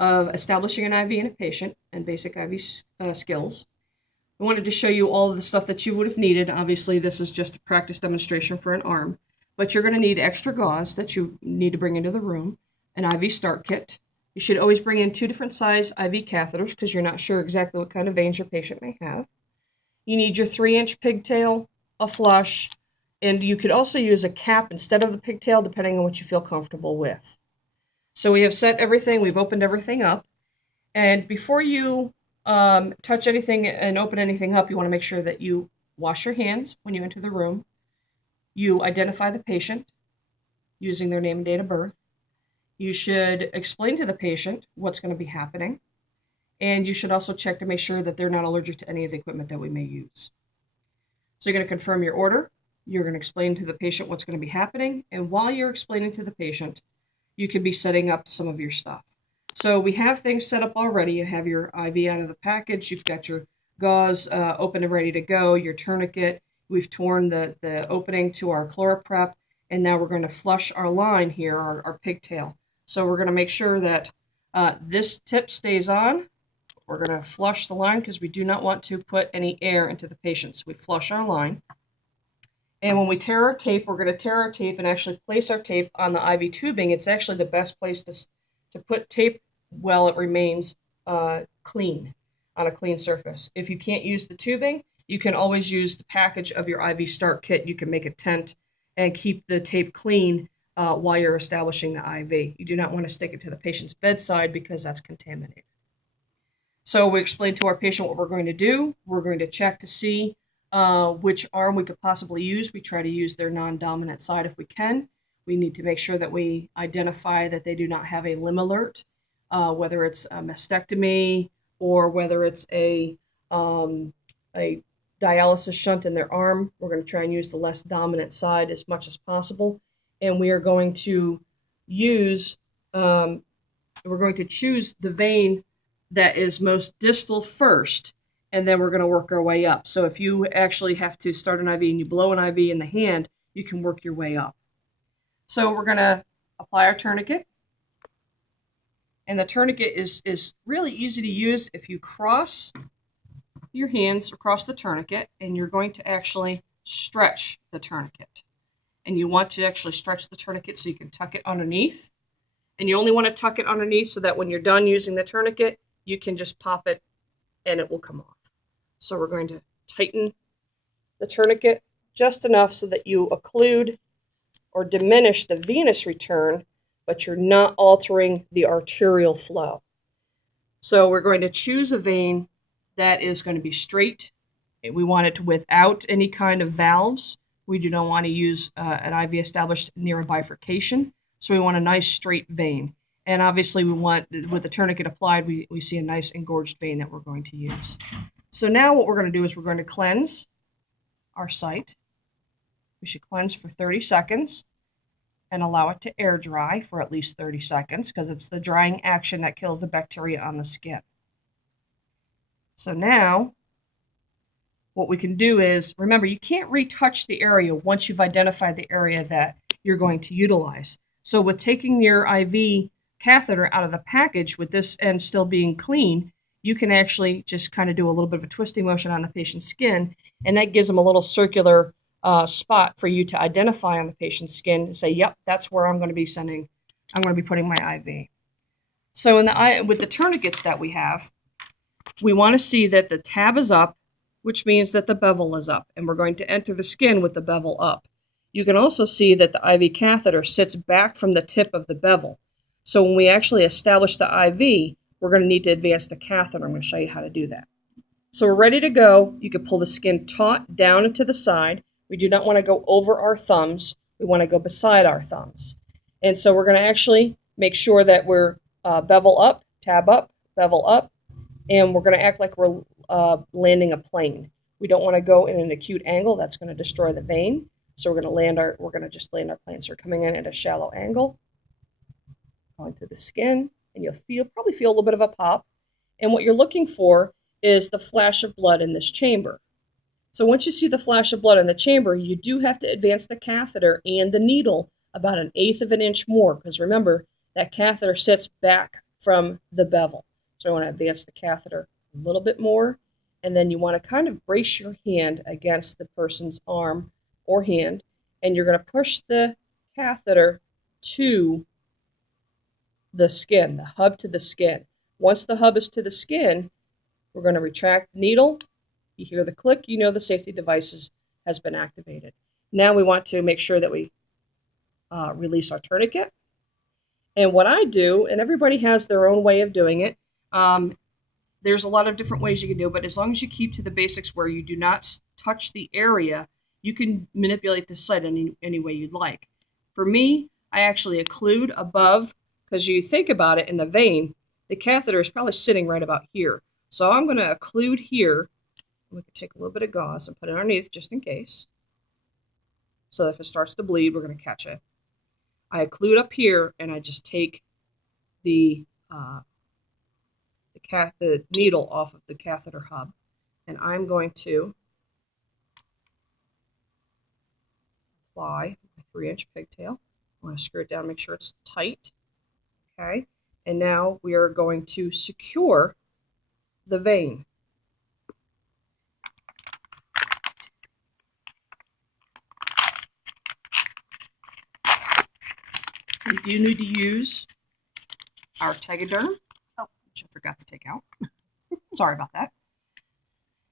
of establishing an IV in a patient and basic IV skills. I wanted to show you all of the stuff that you would have needed. Obviously, this is just a practice demonstration for an arm, but you're going to need extra gauze that you need to bring into the room, an IV start kit. You should always bring in 2 different size IV catheters because you're not sure exactly what kind of veins your patient may have. You need your 3-inch pigtail, a flush, and you could also use a cap instead of the pigtail, depending on what you feel comfortable with. So we have set everything, we've opened everything up, and before you touch anything and open anything up, you want to make sure that you wash your hands when you enter the room. You identify the patient using their name and date of birth. You should explain to the patient what's going to be happening, and you should also check to make sure that they're not allergic to any of the equipment that we may use. So you're going to confirm your order. You're going to explain to the patient what's going to be happening, and while you're explaining to the patient, you could be setting up some of your stuff. So we have things set up already. You have your IV out of the package. You've got your gauze open and ready to go, your tourniquet. We've torn the opening to our ChloraPrep, and now we're going to flush our line here, our pigtail. So we're going to make sure that this tip stays on. We're going to flush the line because we do not want to put any air into the patient. So we flush our line. And when we tear our tape, we're going to tear our tape and actually place our tape on the IV tubing. It's actually the best place to put tape while it remains clean, on a clean surface. If you can't use the tubing, you can always use the package of your IV start kit. You can make a tent and keep the tape clean while you're establishing the IV. You do not want to stick it to the patient's bedside because that's contaminated. So we explain to our patient what we're going to do. We're going to check to see which arm we could possibly use. We try to use their non-dominant side if we can. We need to make sure that we identify that they do not have a limb alert, whether it's a mastectomy or whether it's a dialysis shunt in their arm. We're going to try and use the less dominant side as much as possible. And we are going to choose the vein that is most distal first, and then we're going to work our way up. So if you actually have to start an IV and you blow an IV in the hand, you can work your way up. So we're going to apply our tourniquet. And the tourniquet is really easy to use if you cross your hands across the tourniquet, and you're going to actually stretch the tourniquet. And you want to actually stretch the tourniquet so you can tuck it underneath. And you only want to tuck it underneath so that when you're done using the tourniquet, you can just pop it and it will come off. So we're going to tighten the tourniquet just enough so that you occlude or diminish the venous return, but you're not altering the arterial flow. So we're going to choose a vein that is going to be straight. We want it without any kind of valves. We do not want to use an IV established near a bifurcation. So we want a nice straight vein. And obviously we want, with the tourniquet applied, we see a nice engorged vein that we're going to use. So now what we're going to do is we're going to cleanse our site. We should cleanse for 30 seconds and allow it to air dry for at least 30 seconds because it's the drying action that kills the bacteria on the skin. So now what we can do is, remember, you can't retouch the area once you've identified the area that you're going to utilize. So with taking your IV catheter out of the package with this end still being clean, you can actually just kind of do a little bit of a twisting motion on the patient's skin, and that gives them a little circular spot for you to identify on the patient's skin and say, yep, that's where I'm going to be putting my IV. So with the tourniquets that we have, we want to see that the tab is up, which means that the bevel is up, and we're going to enter the skin with the bevel up. You can also see that the IV catheter sits back from the tip of the bevel. So when we actually establish the IV, we're going to need to advance the catheter. I'm going to show you how to do that. So we're ready to go. You can pull the skin taut down and to the side. We do not want to go over our thumbs. We want to go beside our thumbs. And so we're going to actually make sure that we're bevel up, tab up, bevel up, and we're going to act like we're landing a plane. We don't want to go in an acute angle. That's going to destroy the vein. So we're going to just land our plane. So we're coming in at a shallow angle, going through the skin, and you'll probably feel a little bit of a pop. And what you're looking for is the flash of blood in this chamber. So once you see the flash of blood in the chamber, you do have to advance the catheter and the needle about 1/8 of an inch more, because remember, that catheter sits back from the bevel. So I want to advance the catheter a little bit more, and then you want to kind of brace your hand against the person's arm or hand, and you're going to push the catheter to the skin, the hub to the skin. Once the hub is to the skin, we're going to retract the needle. You hear the click, you know the safety device has been activated. Now we want to make sure that we release our tourniquet. And what I do, and everybody has their own way of doing it, there's a lot of different ways you can do it, but as long as you keep to the basics where you do not touch the area, you can manipulate the site any way you'd like. For me, I actually occlude above, because you think about it in the vein, the catheter is probably sitting right about here. So I'm going to occlude here. We can take a little bit of gauze and put it underneath just in case. So if it starts to bleed, we're going to catch it. I occlude up here, and I just take the needle off of the catheter hub, and I'm going to apply my 3-inch pigtail. I want to screw it down, make sure it's tight. Okay, and now we are going to secure the vein. We do need to use our Tegaderm, which I forgot to take out. Sorry about that.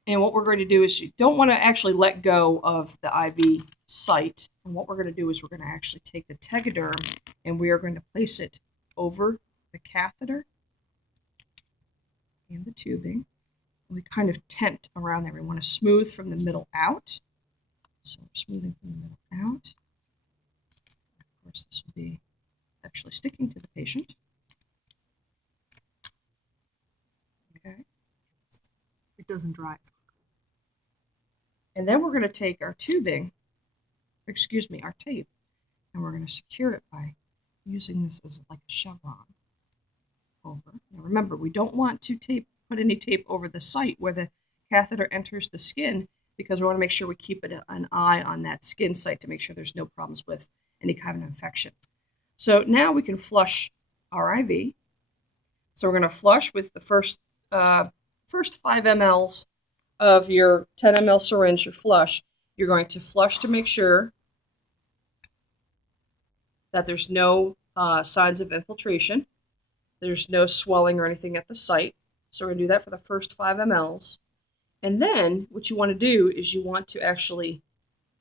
And what we're going to do is you don't want to actually let go of the IV site. And what we're going to do is we're going to actually take the Tegaderm and we are going to place it over the catheter and the tubing. We kind of tent around there. We want to smooth from the middle out. So we're smoothing from the middle out. Of course, this will be actually sticking to the patient. Okay. It doesn't dry. And then we're going to take our tubing, our tape, and we're going to secure it by using this as like a chevron over. Now remember, we don't want to put any tape over the site where the catheter enters the skin, because we want to make sure we keep an eye on that skin site to make sure there's no problems with any kind of infection. So now we can flush our IV. So we're going to flush with the first 5 mLs of your 10 ml syringe, your flush. You're going to flush to make sure that there's no signs of infiltration. There's no swelling or anything at the site. So we're going to do that for the first 5 mLs. And then what you want to do is you want to actually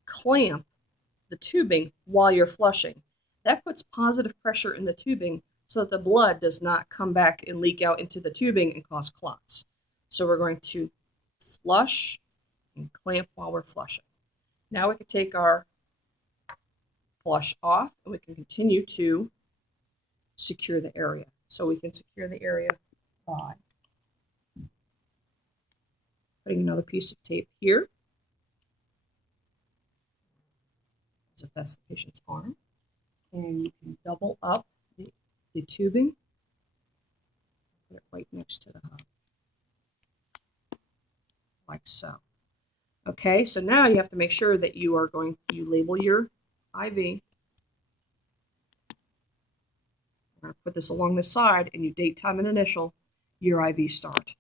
clamp the tubing while you're flushing. That puts positive pressure in the tubing so that the blood does not come back and leak out into the tubing and cause clots. So we're going to flush and clamp while we're flushing. Now we can take our flush off and we can continue to secure the area. So we can secure the area by putting another piece of tape here, so if that's the patient's arm, and you can double up the tubing, put it right next to the hub, like so. Okay, so now you have to make sure that you label your IV. We're going to put this along the side, and you date, time, and initial your IV start.